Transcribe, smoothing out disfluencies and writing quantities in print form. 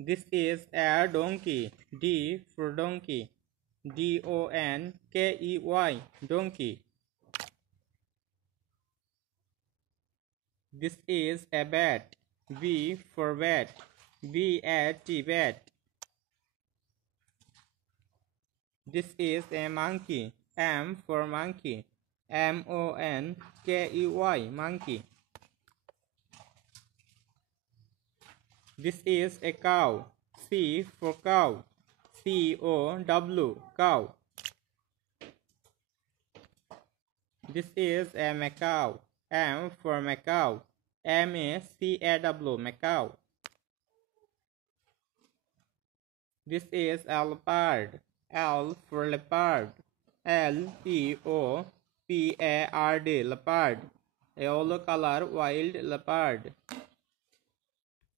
This is a donkey. D for donkey. DONKEY, donkey. This is a bat. B for bat. BAT, bat. This is a monkey. M for monkey. MONKEY, monkey. This is a cow. C for cow. COW, cow. This is a macaw. M for macaw. MACAW, macaw. This is a leopard. L for leopard. LEOPARD, leopard. A yellow color wild leopard.